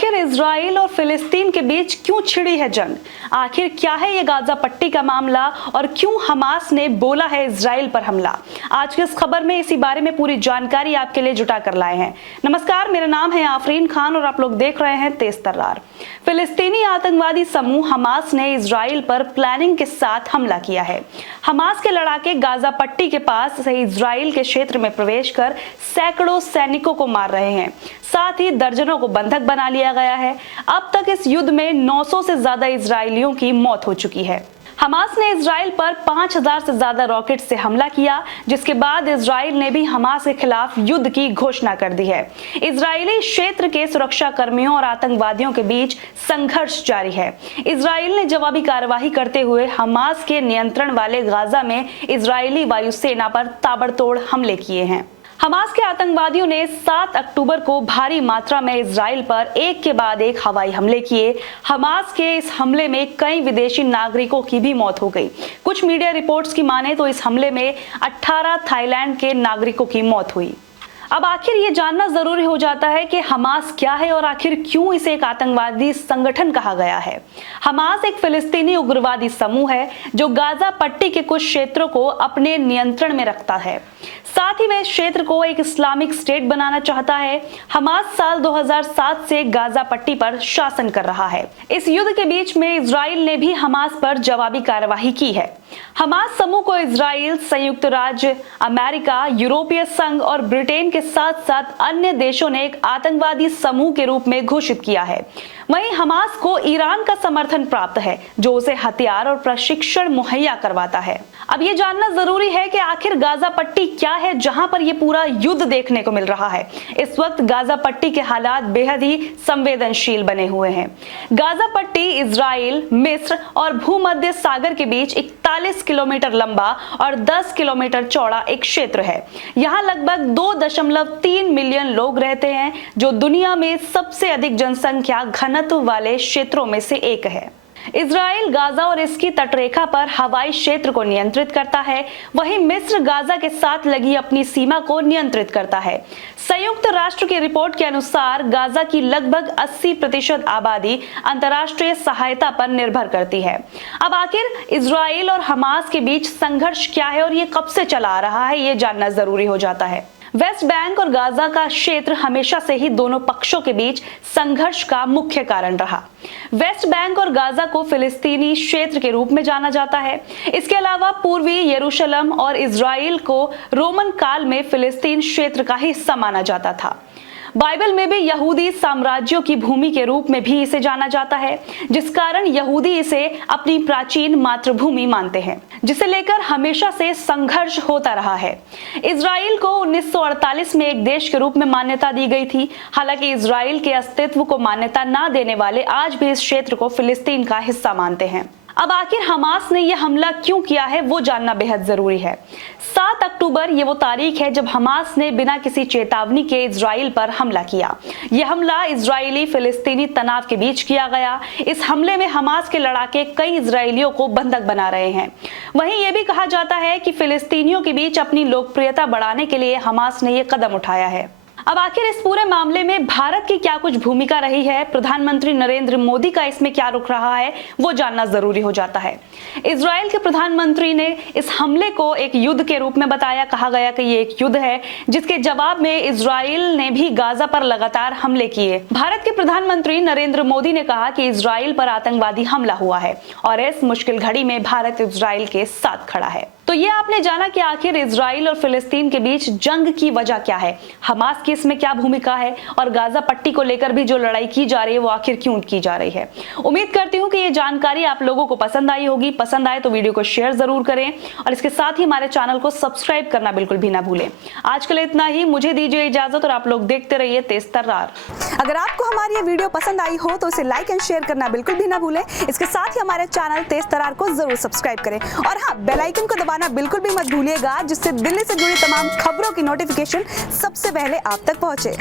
आखिर इजराइल और फिलिस्तीन के बीच क्यों छिड़ी है जंग? आखिर क्या है ये गाजा पट्टी का मामला और क्यों हमास ने बोला है इजराइल पर हमला? आज की इस खबर में इसी बारे में पूरी जानकारी आपके लिए जुटा कर लाए हैं। नमस्कार, मेरा नाम है आफरीन खान और आप लोग देख रहे हैं तेज तर्रार। फिलिस्तीनी आतंकवादी समूह हमास ने इजराइल पर प्लानिंग के साथ हमला किया है। हमास के लड़ाके गाजा पट्टी के पास से इजराइल के क्षेत्र में प्रवेश कर सैकड़ों सैनिकों को मार रहे हैं, साथ ही दर्जनों को बंधक बना लिया गया है। अब तक इस युद्ध में 900 से ज्यादा इजरायलियों की मौत हो चुकी है। हमास ने इजराइल पर 5000 से ज्यादा रॉकेट से हमला किया, जिसके बाद इजराइल ने भी हमास के खिलाफ युद्ध की घोषणा कर दी है। इजरायली क्षेत्र के सुरक्षा कर्मियों और आतंकवादियों के बीच संघर्ष जारी है। इजराइल ने जवाबी कार्रवाई करते हुए हमास के नियंत्रण वाले गाजा में इजरायली वायुसेना पर ताबड़तोड़ हमले किए हैं। हमास के आतंकवादियों ने 7 अक्टूबर को भारी मात्रा में इजराइल पर एक के बाद एक हवाई हमले किए। हमास के इस हमले में कई विदेशी नागरिकों की भी मौत हो गई। कुछ मीडिया रिपोर्ट्स की माने तो इस हमले में 18 थाईलैंड के नागरिकों की मौत हुई। अब आखिर ये जानना जरूरी हो जाता है कि हमास क्या है और आखिर क्यों इसे एक आतंकवादी संगठन कहा गया है। हमास एक फिलिस्तीनी उग्रवादी समूह है जो गाजा पट्टी के कुछ क्षेत्रों को अपने नियंत्रण में रखता है। साथ ही वह इस क्षेत्र को एक इस्लामिक स्टेट बनाना चाहता है। हमास साल 2007 से गाजा पट्टी पर शासन कर रहा है। इस युद्ध के बीच में इजराइल ने भी हमास पर जवाबी कार्रवाई की है। हमास समूह को इजराइल, संयुक्त राज्य अमेरिका, यूरोपीय संघ और ब्रिटेन के साथ साथ अन्य देशों ने एक आतंकवादी समूह के रूप में घोषित किया है। वहीं हमास को ईरान का समर्थन प्राप्त है, जो उसे हथियार और प्रशिक्षण मुहैया करवाता है। अब ये जानना जरूरी है कि आखिर गाजा पट्टी क्या है जहां पर ये पूरा युद्ध देखने को मिल रहा है। इस वक्त गाजा पट्टी के हालात बेहद ही संवेदनशील बने हुए हैं। गाजा पट्टी इजराइल, मिस्र और भूमध्य सागर के बीच 41 किलोमीटर लंबा और 10 किलोमीटर चौड़ा एक क्षेत्र है। यहाँ लगभग 2.3 मिलियन लोग रहते हैं, जो दुनिया में सबसे अधिक जनसंख्या घनत्व वाले क्षेत्रों में से एक है। इजराइल गाजा और इसकी तटरेखा पर हवाई क्षेत्र को नियंत्रित करता है, वहीं मिस्र गाजा के साथ लगी अपनी सीमा को नियंत्रित करता है। संयुक्त राष्ट्र की रिपोर्ट के अनुसार गाजा की लगभग 80% आबादी अंतर्राष्ट्रीय सहायता पर निर्भर करती है। अब आखिर इजराइल और हमास के बीच संघर्ष क्या है और ये कब से चला आ रहा है, ये जानना जरूरी हो जाता है। वेस्ट बैंक और गाजा का क्षेत्र हमेशा से ही दोनों पक्षों के बीच संघर्ष का मुख्य कारण रहा। वेस्ट बैंक और गाजा को फिलिस्तीनी क्षेत्र के रूप में जाना जाता है। इसके अलावा पूर्वी यरूशलेम और इजराइल को रोमन काल में फिलिस्तीन क्षेत्र का हिस्सा माना जाता था। बाइबल में भी यहूदी साम्राज्यों की भूमि के रूप में भी इसे जाना जाता है, जिस कारण यहूदी इसे अपनी प्राचीन मातृभूमि मानते हैं, जिसे लेकर हमेशा से संघर्ष होता रहा है। इजराइल को 1948 में एक देश के रूप में मान्यता दी गई थी। हालांकि इजराइल के अस्तित्व को मान्यता न देने वाले आज भी इस क्षेत्र को फिलिस्तीन का हिस्सा मानते हैं। अब आखिर हमास ने यह हमला क्यों किया है, वो जानना बेहद जरूरी है। 7 अक्टूबर ये वो तारीख है जब हमास ने बिना किसी चेतावनी के इजराइल पर हमला किया। यह हमला इजरायली फिलिस्तीनी तनाव के बीच किया गया। इस हमले में हमास के लड़ाके कई इजरायलियों को बंधक बना रहे हैं। वहीं यह भी कहा जाता है कि फिलिस्तीनियों के बीच अपनी लोकप्रियता बढ़ाने के लिए हमास ने यह कदम उठाया है। अब आखिर इस पूरे मामले में भारत की क्या कुछ भूमिका रही है, प्रधानमंत्री नरेंद्र मोदी का इसमें क्या रुख रहा है, वो जानना जरूरी हो जाता है। इजराइल के प्रधानमंत्री ने इस हमले को एक युद्ध के रूप में बताया। कहा गया कि ये एक युद्ध है, जिसके जवाब में इजराइल ने भी गाजा पर लगातार हमले किए। भारत के प्रधानमंत्री नरेंद्र मोदी ने कहा कि इजराइल पर आतंकवादी हमला हुआ है और इस मुश्किल घड़ी में भारत इजराइल के साथ खड़ा है। तो ये आपने जाना कि आखिर इजराइल और फिलिस्तीन के बीच जंग की वजह क्या है, हमास की इसमें क्या भूमिका है और गाजा पट्टी को लेकर भी जो लड़ाई की जा रही है वो आखिर क्यों की जा रही है। उम्मीद करती हूँ कि ये जानकारी आप लोगों को पसंद आई होगी। पसंद आए तो वीडियो को शेयर जरूर करें और इसके साथ ही हमारे चैनल को सब्सक्राइब करना बिल्कुल भी ना भूलें। आज के लिए इतना ही, मुझे दीजिए इजाजत और आप लोग देखते रहिए तेज तर्रार। अगर आपको हमारी ये वीडियो पसंद आई हो तो इसे लाइक एंड शेयर करना बिल्कुल भी ना भूलें। इसके साथ ही हमारे चैनल तेज तर्रार को जरूर सब्सक्राइब करें और हाँ, बेल आइकन को दबाना बिल्कुल भी मत भूलिएगा, जिससे दिल्ली से जुड़ी तमाम खबरों की नोटिफिकेशन सबसे पहले आप तक पहुंचे।